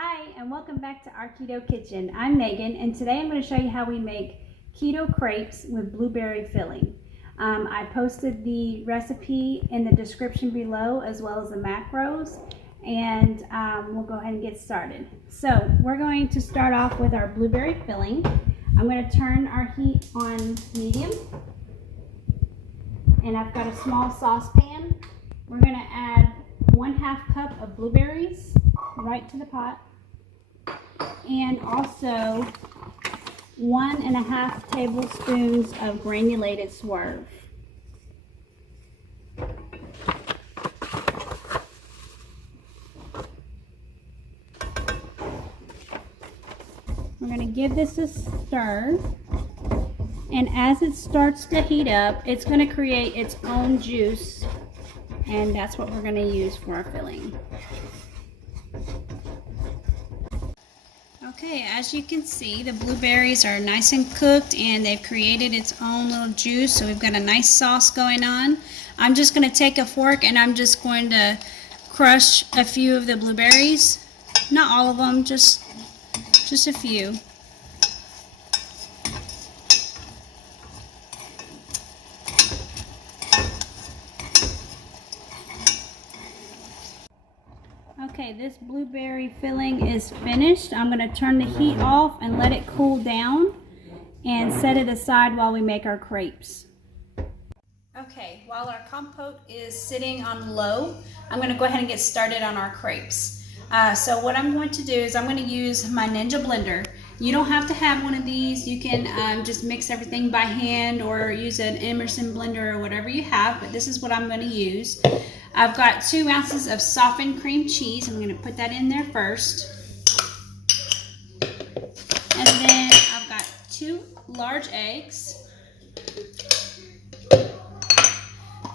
Hi, and welcome back to our Keto Kitchen. I'm Megan, and today I'm going to show you how we make keto crepes with blueberry filling. I posted the recipe in the description below as well as the macros, and we'll go ahead and get started. So we're going to start off with our blueberry filling. I'm going to turn our heat on medium, and I've got a small saucepan. We're going to add 1/2 cup of blueberries right to the pot, and also 1.5 tablespoons of granulated swerve. We're going to give this a stir, and as it starts to heat up, it's going to create its own juice, and that's what we're going to use for our filling. Okay, as you can see, the blueberries are nice and cooked and they've created its own little juice, so we've got a nice sauce going on. I'm just going to take a fork and I'm just going to crush a few of the blueberries. Not all of them, just a few. Okay, this blueberry filling is finished. I'm going to turn the heat off and let it cool down and set it aside while we make our crepes. Okay, while our compote is sitting on low, I'm going to go ahead and get started on our crepes. So what I'm going to do is I'm going to use my Ninja blender. You don't have to have one of these. You can just mix everything by hand or use an Emerson blender or whatever you have, but this is what I'm going to use. I've got 2 ounces of softened cream cheese. I'm going to put that in there first. And then I've got 2 large eggs,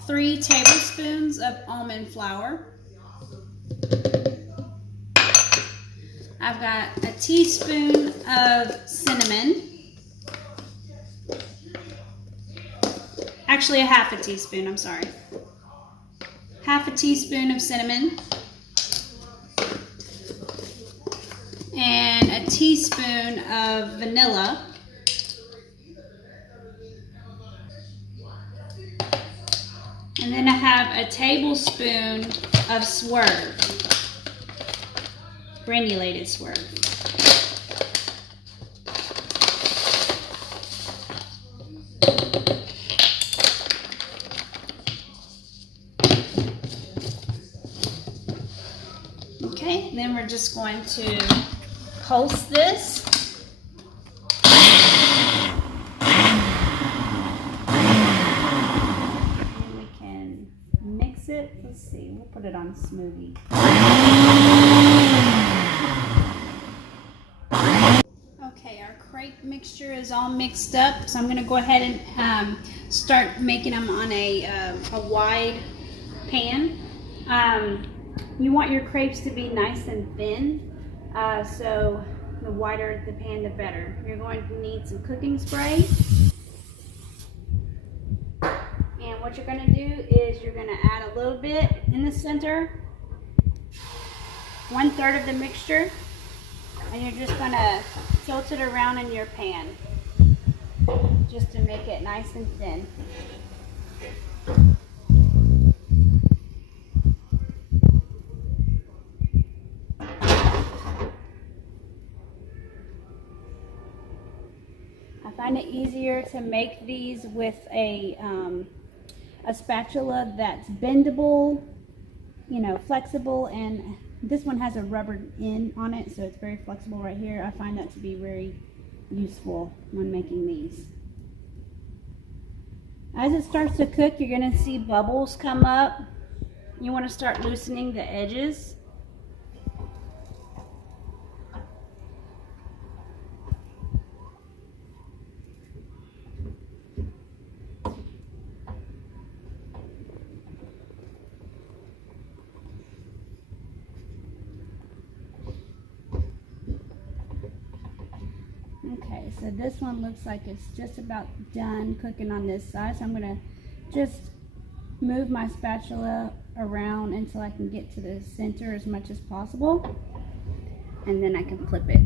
3 tablespoons of almond flour. I've got a teaspoon of cinnamon. Actually, a 1/2 teaspoon, I'm sorry. 1/2 teaspoon of cinnamon. And a teaspoon of vanilla. And then I have a tablespoon of swerve. Granulated swerve. Okay, then we're just going to pulse this. And we can mix it. Let's see, we'll put it on smoothie. Okay, our crepe mixture is all mixed up, so I'm going to go ahead and start making them on a wide pan. You want your crepes to be nice and thin, so the wider the pan, the better. You're going to need some cooking spray. And what you're going to do is you're going to add a little bit in the center, 1/3 of the mixture, and you're just going to tilt it around in your pan just to make it nice and thin. I find it easier to make these with a spatula that's bendable, you know, flexible, and this one has a rubber end on it, so it's very flexible right here. I find that to be very useful when making these. As it starts to cook, you're going to see bubbles come up. You want to start loosening the edges. Okay, so this one looks like it's just about done cooking on this side, so I'm going to just move my spatula around until I can get to the center as much as possible. and then I can flip it.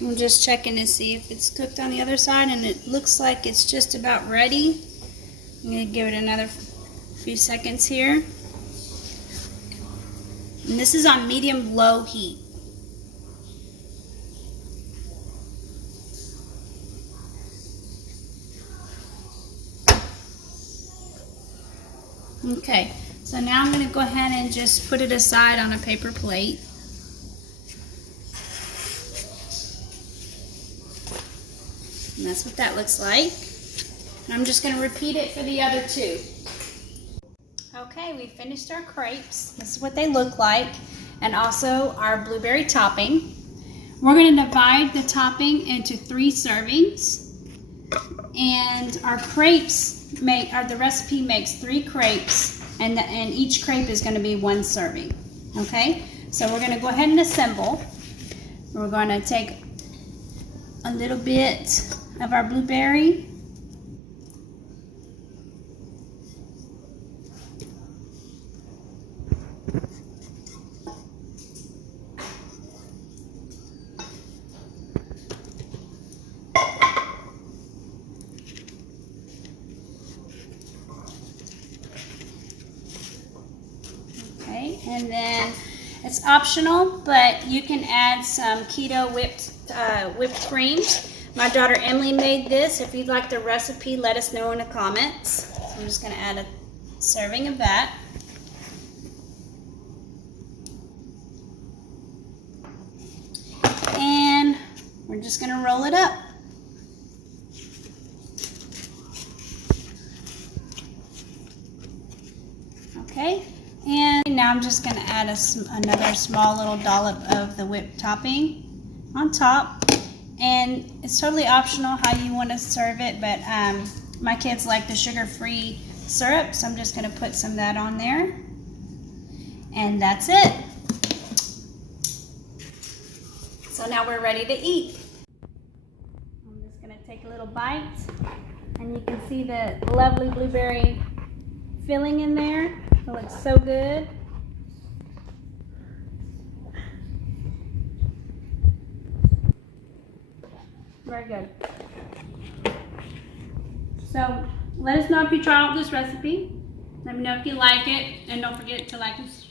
I'm just checking to see if it's cooked on the other side, and it looks like it's just about ready. I'm going to give it another few seconds here. And this is on medium-low heat. Okay, so now I'm going to go ahead and just put it aside on a paper plate. And that's what that looks like. And I'm just going to repeat it for the other two. Okay, we finished our crepes. This is what they look like. And also our blueberry topping. We're going to divide the topping into 3 servings. And our crepes the recipe makes 3 crepes. And each crepe is going to be 1 serving. Okay, so we're going to go ahead and assemble. We're going to take a little bit of our blueberry. Okay, and then it's optional, but you can add some keto whipped cream. My daughter Emily made this. If you'd like the recipe, let us know in the comments. So I'm just going to add a serving of that. And we're just going to roll it up. Okay, and now I'm just going to add another small little dollop of the whipped topping on top. And it's totally optional how you want to serve it, but my kids like the sugar-free syrup, so I'm just going to put some of that on there. And that's it. So now we're ready to eat. I'm just going to take a little bite, and you can see the lovely blueberry filling in there. It looks so good. Very good. So let us know if you try out this recipe. Let me know if you like it, and don't forget to like and subscribe.